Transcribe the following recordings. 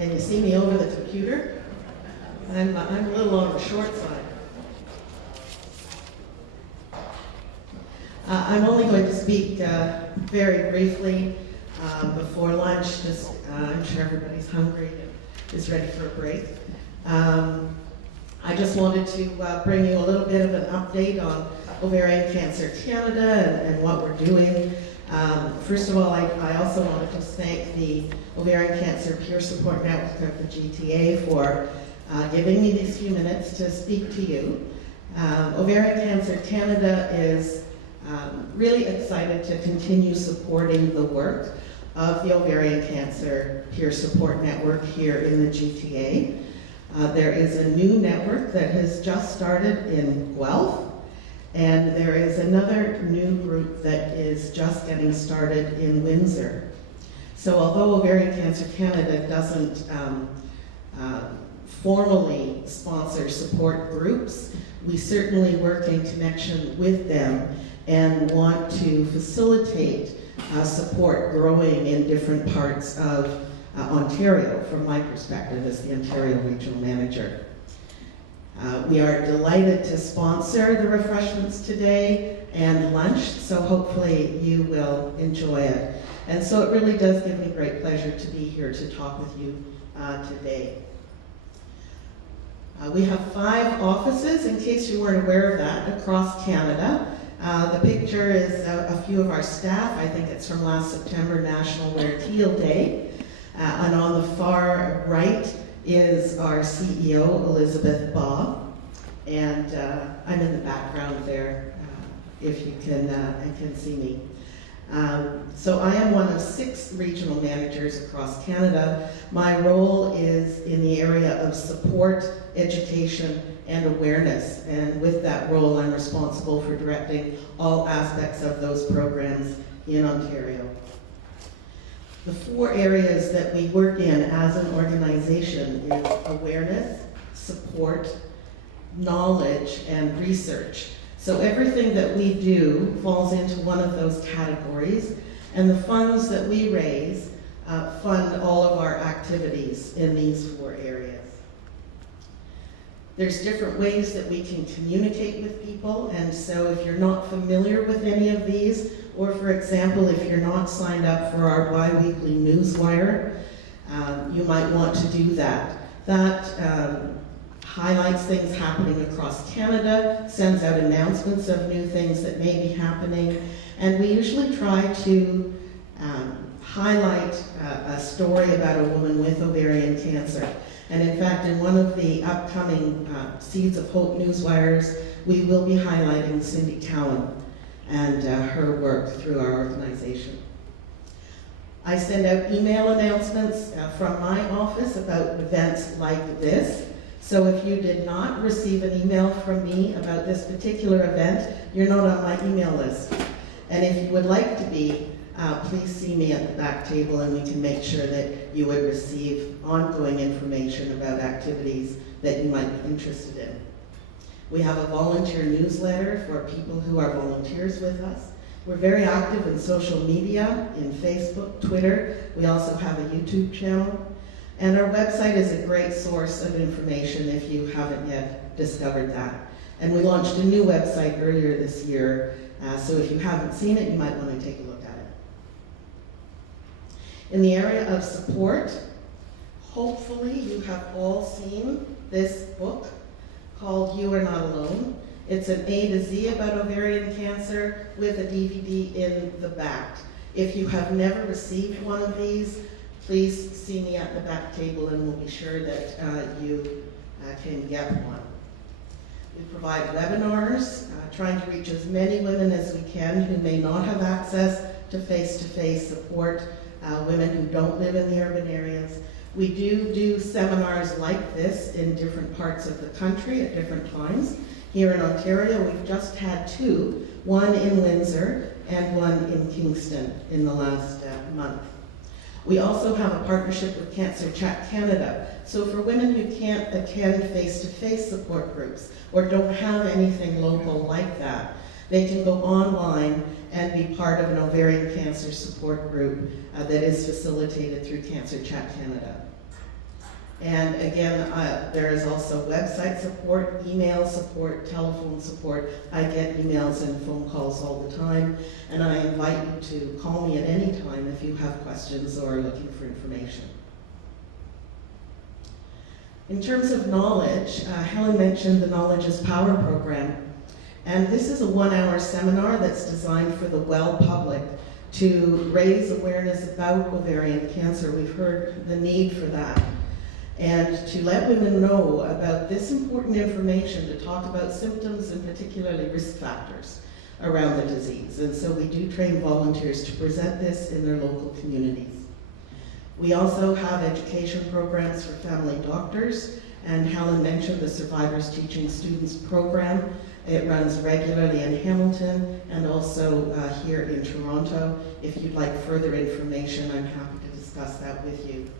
And you see me over the computer? I'm a little on the short side. I'm only going to speak very briefly before lunch. I'm sure everybody's hungry and is ready for a break. I just wanted to bring you a little bit of an update on Ovarian Cancer Canada and what we're doing. First of all, I also wanted to thank the Ovarian Cancer Peer Support Network of the GTA for giving me these few minutes to speak to you. Ovarian Cancer Canada is really excited to continue supporting the work of the Ovarian Cancer Peer Support Network here in the GTA. There is a new network that has just started in Guelph, and there is another new group that is just getting started in Windsor. So although Ovarian Cancer Canada doesn't formally sponsor support groups, we certainly work in connection with them and want to facilitate support growing in different parts of Ontario, from my perspective as the Ontario Regional Manager. We are delighted to sponsor the refreshments today and lunch, so hopefully you will enjoy it. And so it really does give me great pleasure to be here to talk with you today. We have 5 offices, in case you weren't aware of that, across Canada. The picture is a few of our staff. I think it's from last September, National Wear Teal Day. And on the far right is our CEO, Elizabeth Baugh. And I'm in the background there, if you can see me. So I am one of 6 regional managers across Canada. My role is in the area of support, education, and awareness. And with that role, I'm responsible for directing all aspects of those programs in Ontario. The 4 areas that we work in as an organization is awareness, support, knowledge, and research. So everything that we do falls into one of those categories, and the funds that we raise fund all of our activities in these 4 areas. There's different ways that we can communicate with people, and so if you're not familiar with any of these, or for example, if you're not signed up for our bi-weekly newswire, you might want to do that. That highlights things happening across Canada, sends out announcements of new things that may be happening, and we usually try to highlight a story about a woman with ovarian cancer. And in fact, in one of the upcoming Seeds of Hope newswires, we will be highlighting Cindy Cowan and her work through our organization. I send out email announcements from my office about events like this. So if you did not receive an email from me about this particular event, you're not on my email list. And if you would like to be, please see me at the back table and we can make sure that you would receive ongoing information about activities that you might be interested in. We have a volunteer newsletter for people who are volunteers with us. We're very active in social media, in Facebook, Twitter. We also have a YouTube channel. And our website is a great source of information if you haven't yet discovered that. And we launched a new website earlier this year, so if you haven't seen it, you might want to take a look at it. In the area of support, hopefully you have all seen this book called You Are Not Alone. It's an A to Z about ovarian cancer with a DVD in the back. If you have never received one of these, please see me at the back table and we'll be sure that you can get one. We provide webinars, trying to reach as many women as we can who may not have access to face-to-face support, women who don't live in the urban areas. We do seminars like this in different parts of the country at different times. Here in Ontario, we've just had 2, one in Windsor and one in Kingston in the last month. We also have a partnership with Cancer Chat Canada. So for women who can't attend face-to-face support groups or don't have anything local like that, they can go online and be part of an ovarian cancer support group that is facilitated through Cancer Chat Canada. And again, there is also website support, email support, telephone support. I get emails and phone calls all the time, and I invite you to call me at any time if you have questions or are looking for information. In terms of knowledge, Helen mentioned the Knowledge is Power program, and this is a 1-hour seminar that's designed for the well public to raise awareness about ovarian cancer. We've heard the need for that. And to let women know about this important information, to talk about symptoms and particularly risk factors around the disease. And so we do train volunteers to present this in their local communities. We also have education programs for family doctors, and Helen mentioned the Survivors Teaching Students program. It runs regularly in Hamilton and also here in Toronto. If you'd like further information, I'm happy to discuss that with you.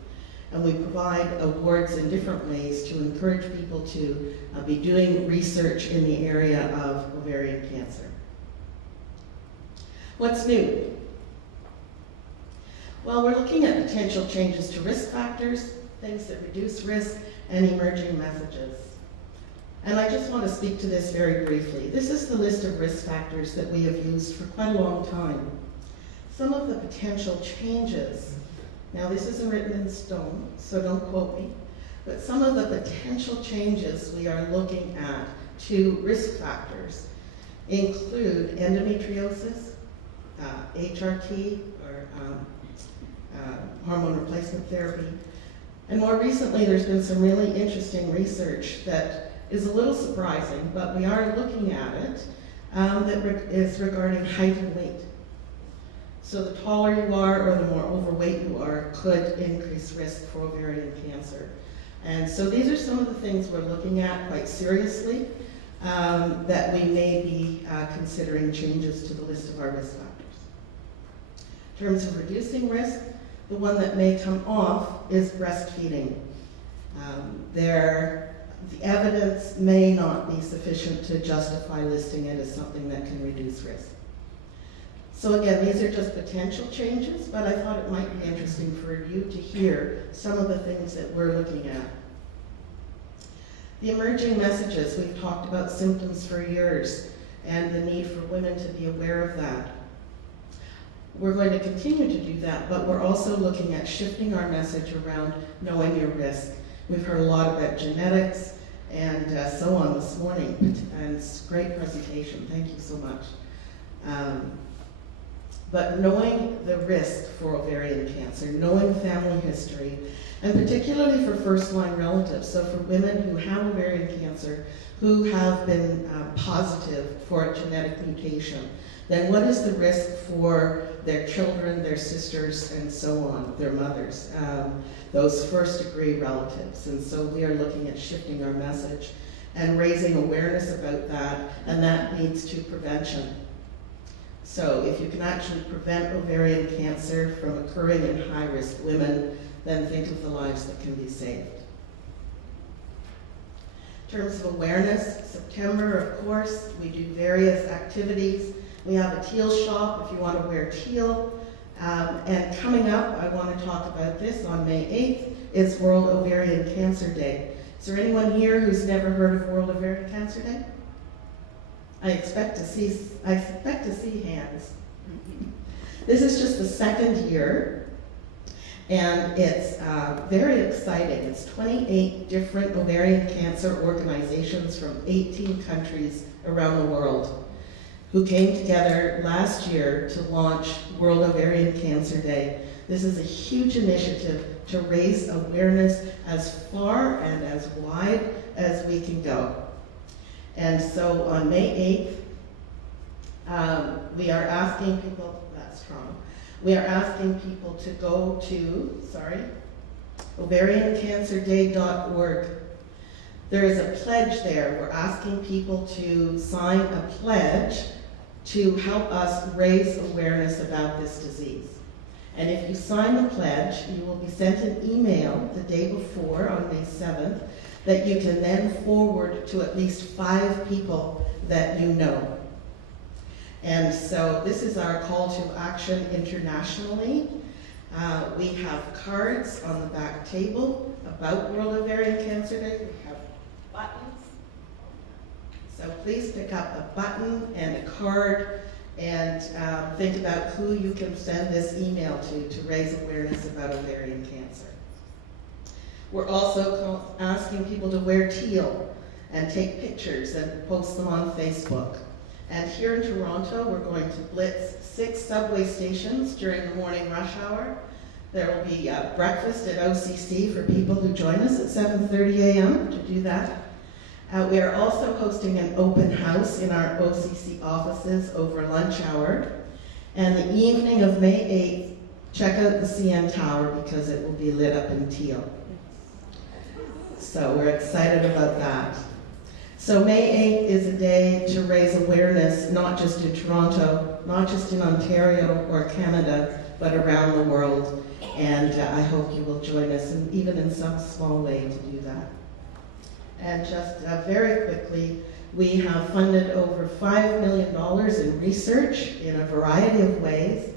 And we provide awards in different ways to encourage people to be doing research in the area of ovarian cancer. What's new? Well, we're looking at potential changes to risk factors, things that reduce risk, and emerging messages. And I just want to speak to this very briefly. This is the list of risk factors that we have used for quite a long time. Some of the potential changes, now this isn't written in stone, so don't quote me, but some of the potential changes we are looking at to risk factors include endometriosis, HRT, or hormone replacement therapy. And more recently, there's been some really interesting research that is a little surprising, but we are looking at it, that is regarding height and weight. So the taller you are or the more overweight you are could increase risk for ovarian cancer. And so these are some of the things we're looking at quite seriously, that we may be considering changes to the list of our risk factors. In terms of reducing risk, the one that may come off is breastfeeding. The evidence may not be sufficient to justify listing it as something that can reduce risk. So again, these are just potential changes, but I thought it might be interesting for you to hear some of the things that we're looking at. The emerging messages, we've talked about symptoms for years and the need for women to be aware of that. We're going to continue to do that, but we're also looking at shifting our message around knowing your risk. We've heard a lot about genetics and so on this morning, and it's a great presentation. Thank you so much. But knowing the risk for ovarian cancer, knowing family history, and particularly for first-line relatives, so for women who have ovarian cancer, who have been positive for a genetic mutation, then what is the risk for their children, their sisters, and so on, their mothers, those first-degree relatives. And so we are looking at shifting our message and raising awareness about that, and that leads to prevention. So if you can actually prevent ovarian cancer from occurring in high-risk women, then think of the lives that can be saved. In terms of awareness, September, of course, we do various activities. We have a teal shop if you want to wear teal. And coming up, I want to talk about this on May 8th, is World Ovarian Cancer Day. Is there anyone here who's never heard of World Ovarian Cancer Day? I expect to see hands. This is just the second year, and it's very exciting. It's 28 different ovarian cancer organizations from 18 countries around the world who came together last year to launch World Ovarian Cancer Day. This is a huge initiative to raise awareness as far and as wide as we can go. And so on May 8th, we are asking people, that's Toronto, we are asking people to go to, ovariancancerday.org. There is a pledge there. We're asking people to sign a pledge to help us raise awareness about this disease. And if you sign the pledge, you will be sent an email the day before, on May 7th, that you can then forward to at least 5 people that you know. And so this is our call to action internationally. We have cards on the back table about World Ovarian Cancer Day. We have buttons. So please pick up a button and a card and think about who you can send this email to raise awareness about ovarian cancer. We're also asking people to wear teal and take pictures and post them on Facebook. And here in Toronto, we're going to blitz 6 subway stations during the morning rush hour. There will be breakfast at OCC for people who join us at 7:30 a.m. to do that. We are also hosting an open house in our OCC offices over lunch hour. And the evening of May 8th, check out the CN Tower because it will be lit up in teal. So we're excited about that. So May 8th is a day to raise awareness, not just in Toronto, not just in Ontario or Canada, but around the world. And I hope you will join us, and even in some small way, to do that. And just very quickly, we have funded over $5 million in research in a variety of ways.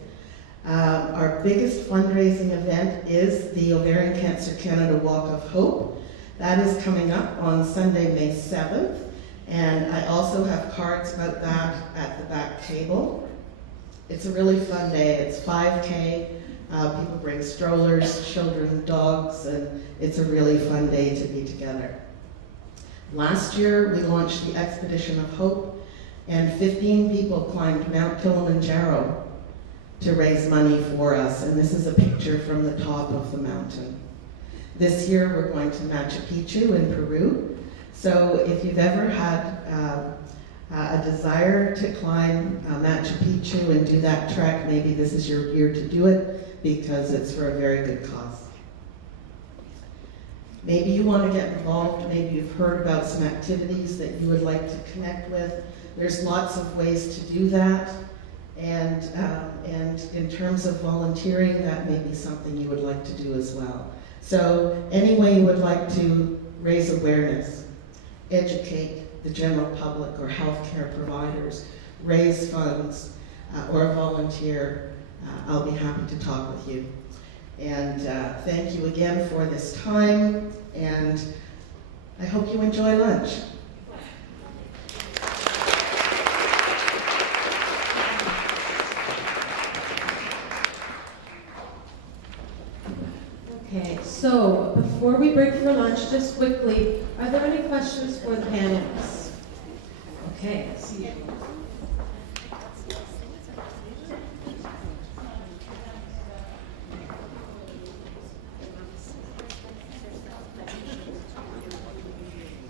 Our biggest fundraising event is the Ovarian Cancer Canada Walk of Hope. That is coming up on Sunday, May 7th. And I also have cards about that at the back table. It's a really fun day. It's 5K. People bring strollers, children, dogs, and it's a really fun day to be together. Last year, we launched the Expedition of Hope, and 15 people climbed Mount Kilimanjaro to raise money for us, and this is a picture from the top of the mountain. This year, we're going to Machu Picchu in Peru, so if you've ever had a desire to climb Machu Picchu and do that trek, maybe this is your year to do it, because it's for a very good cause. Maybe you want to get involved, maybe you've heard about some activities that you would like to connect with. There's lots of ways to do that, and in terms of volunteering, that may be something you would like to do as well. So any way you would like to raise awareness, educate the general public or healthcare providers, raise funds, or volunteer, I'll be happy to talk with you. And thank you again for this time, and I hope you enjoy lunch. Okay, so before we break for lunch, just quickly, are there any questions for the panelists? Okay, I see you.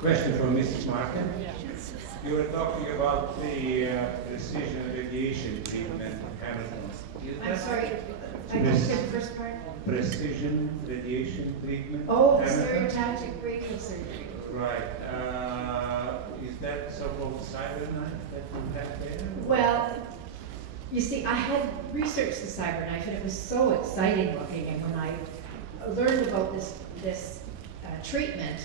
Question from Mrs. Martin. You were talking about the precision radiation treatment Hamilton. I'm sorry, I missed the first part. Precision radiation treatment. Oh, the Hamilton? stereotactic radiosurgery. Right. Is that so-called CyberKnife that you have there? Well, you see, I had researched the CyberKnife, and it was so exciting looking, and when I learned about this treatment,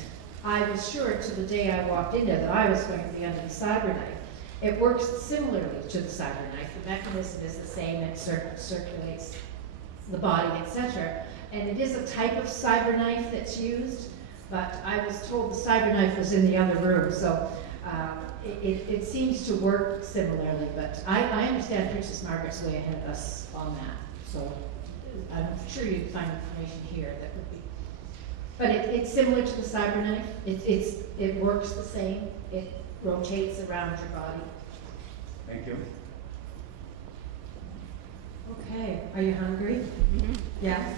I was sure to the day I walked in there that I was going to be under the CyberKnife. It works similarly to the CyberKnife. The mechanism is the same. It circulates the body, etc. And it is a type of CyberKnife that's used, but I was told the CyberKnife was in the other room, so it seems to work similarly, but I understand Princess Margaret's way ahead of us on that, so I'm sure you'd find information here that would be. But it's similar to the CyberKnife. It works the same. It rotates around your body. Thank you. Okay, are you hungry? Mm-hmm. Yes?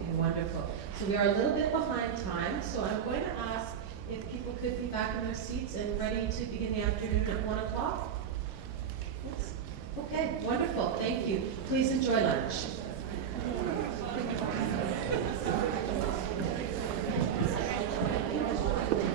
Okay, wonderful. So we are a little bit behind time, so I'm going to ask if people could be back in their seats and ready to begin the afternoon at 1 o'clock. Yes? Okay, wonderful. Thank you. Please enjoy lunch.